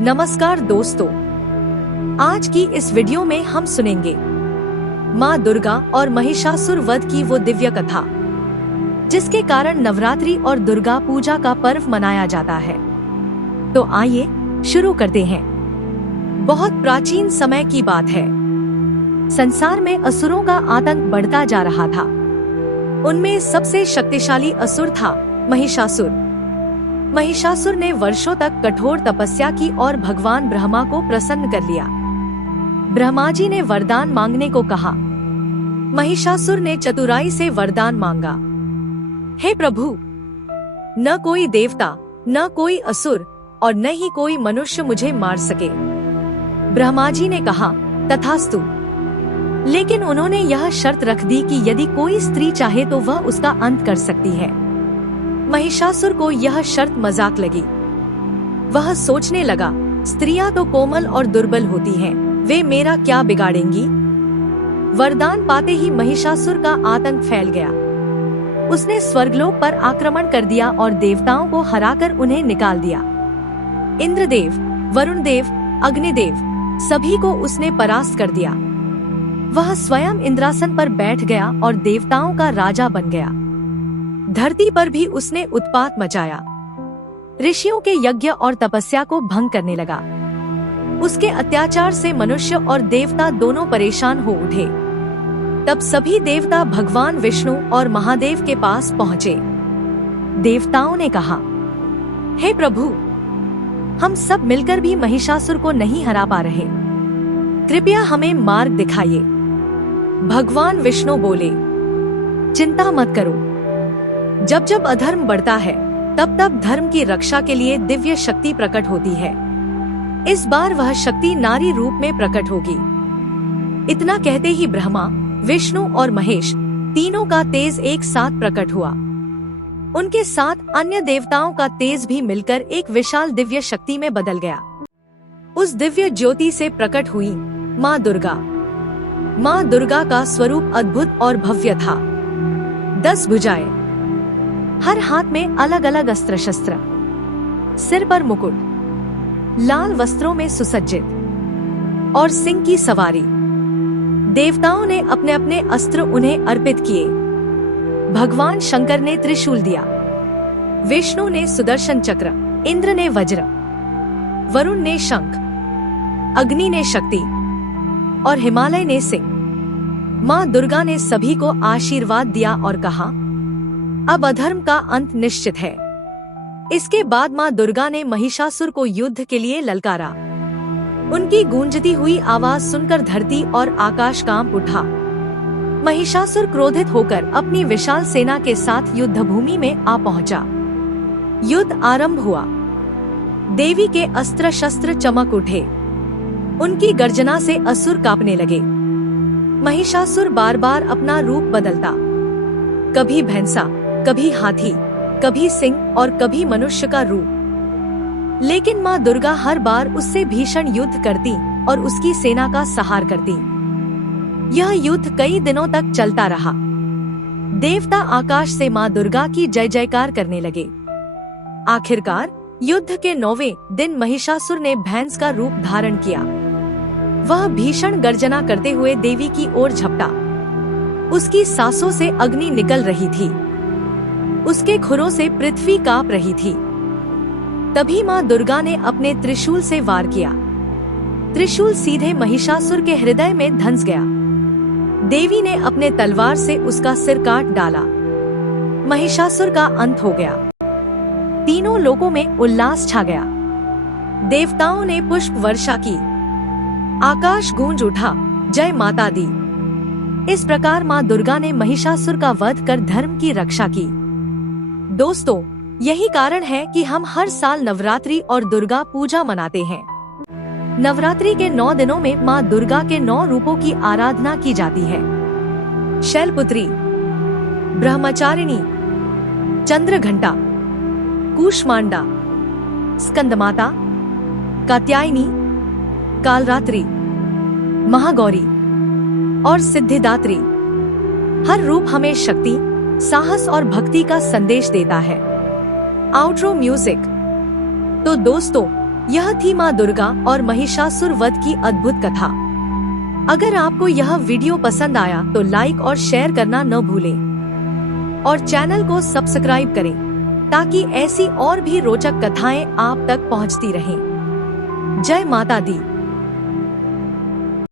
नमस्कार दोस्तों, आज की इस वीडियो में हम सुनेंगे माँ दुर्गा और महिषासुर वध की वो दिव्य कथा जिसके कारण नवरात्रि और दुर्गा पूजा का पर्व मनाया जाता है। तो आइए शुरू करते हैं। बहुत प्राचीन समय की बात है। संसार में असुरों का आतंक बढ़ता जा रहा था। उनमें सबसे शक्तिशाली असुर था महिषासुर। महिषासुर ने वर्षों तक कठोर तपस्या की और भगवान ब्रह्मा को प्रसन्न कर लिया। ब्रह्मा जी ने वरदान मांगने को कहा। महिषासुर ने चतुराई से वरदान मांगा, हे प्रभु, न कोई देवता, न कोई असुर और न ही कोई मनुष्य मुझे मार सके। ब्रह्मा जी ने कहा, तथास्तु। लेकिन उन्होंने यह शर्त रख दी कि यदि कोई स्त्री चाहे तो वह उसका अंत कर सकती है। महिषासुर को यह शर्त मजाक लगी। वह सोचने लगा, स्त्रियां तो कोमल और दुर्बल होती हैं, वे मेरा क्या बिगाड़ेंगी। वरदान पाते ही महिषासुर का आतंक फैल गया। उसने स्वर्गलोक पर आक्रमण कर दिया और देवताओं को हराकर उन्हें निकाल दिया। इंद्रदेव, वरुण देव, अग्निदेव सभी को उसने परास्त कर दिया। वह स्वयं इंद्रासन पर बैठ गया और देवताओं का राजा बन गया। धरती पर भी उसने उत्पात मचाया। ऋषियों के यज्ञ और तपस्या को भंग करने लगा। उसके अत्याचार से मनुष्य और देवता दोनों परेशान हो उठे। तब सभी देवता भगवान विष्णु और महादेव के पास पहुँचे। देवताओं ने कहा, हे प्रभु, हम सब मिलकर भी महिषासुर को नहीं हरा पा रहे, कृपया हमें मार्ग दिखाइए। भगवान विष्णु बोले, चिंता मत करो। जब जब अधर्म बढ़ता है तब तब धर्म की रक्षा के लिए दिव्य शक्ति प्रकट होती है। इस बार वह शक्ति नारी रूप में प्रकट होगी। इतना कहते ही ब्रह्मा, विष्णु और महेश तीनों का तेज एक साथ प्रकट हुआ। उनके साथ अन्य देवताओं का तेज भी मिलकर एक विशाल दिव्य शक्ति में बदल गया। उस दिव्य ज्योति से प्रकट हुई माँ दुर्गा। माँ दुर्गा का स्वरूप अद्भुत और भव्य था। 10 भुजाएं, हर हाथ में अलग अलग अस्त्र शस्त्र, सिर पर मुकुट, लाल वस्त्रों में सुसज्जित और सिंह की सवारी। देवताओं ने अपने अपने अस्त्र उन्हें अर्पित किए। भगवान शंकर ने त्रिशूल दिया, विष्णु ने सुदर्शन चक्र, इंद्र ने वज्र, वरुण ने शंख, अग्नि ने शक्ति और हिमालय ने सिंह। माँ दुर्गा ने सभी को आशीर्वाद दिया और कहा, अब अधर्म का अंत निश्चित है। इसके बाद माँ दुर्गा ने महिषासुर को युद्ध के लिए ललकारा। उनकी गूंजती हुई आवाज सुनकर धरती और आकाश कांप उठा। महिषासुर क्रोधित होकर अपनी विशाल सेना के साथ युद्ध भूमि में आ पहुंचा। युद्ध आरंभ हुआ। देवी के अस्त्र शस्त्र चमक उठे। उनकी गर्जना से असुर कांपने लगे। महिषासुर बार बार अपना रूप बदलता, कभी भैंसा, कभी हाथी, कभी सिंह और कभी मनुष्य का रूप। लेकिन माँ दुर्गा हर बार उससे भीषण युद्ध करती और उसकी सेना का संहार करती। यह युद्ध कई दिनों तक चलता रहा। देवता आकाश से माँ दुर्गा की जय जयकार करने लगे। आखिरकार युद्ध के 9वें दिन महिषासुर ने भैंस का रूप धारण किया। वह भीषण गर्जना करते हुए देवी की ओर झपटा। उसकी सांसों से अग्नि निकल रही थी। उसके खुरों से पृथ्वी कांप रही थी। तभी माँ दुर्गा ने अपने त्रिशूल से वार किया। त्रिशूल सीधे महिषासुर के हृदय में धंस गया। देवी ने अपने तलवार से उसका सिर काट डाला। महिषासुर का अंत हो गया। तीनों लोकों में उल्लास छा गया। देवताओं ने पुष्प वर्षा की। आकाश गूंज उठा, जय माता दी। इस प्रकार माँ दुर्गा ने महिषासुर का वध कर धर्म की रक्षा की। दोस्तों, यही कारण है कि हम हर साल नवरात्रि और दुर्गा पूजा मनाते हैं। नवरात्रि के 9 दिनों में माँ दुर्गा के 9 रूपों की आराधना की जाती है। शैलपुत्री, ब्रह्मचारिणी, चंद्रघंटा, कूष्मांडा, स्कंदमाता, कात्यायनी, कालरात्रि, महागौरी और सिद्धिदात्री। हर रूप हमें शक्ति, साहस और भक्ति का संदेश देता है। Outro music. तो दोस्तों, यह थी माँ दुर्गा और महिषासुर वध की अद्भुत कथा। अगर आपको यह वीडियो पसंद आया तो लाइक और शेयर करना न भूलें और चैनल को सब्सक्राइब करें ताकि ऐसी और भी रोचक कथाएं आप तक पहुंचती रहें। जय माता दी।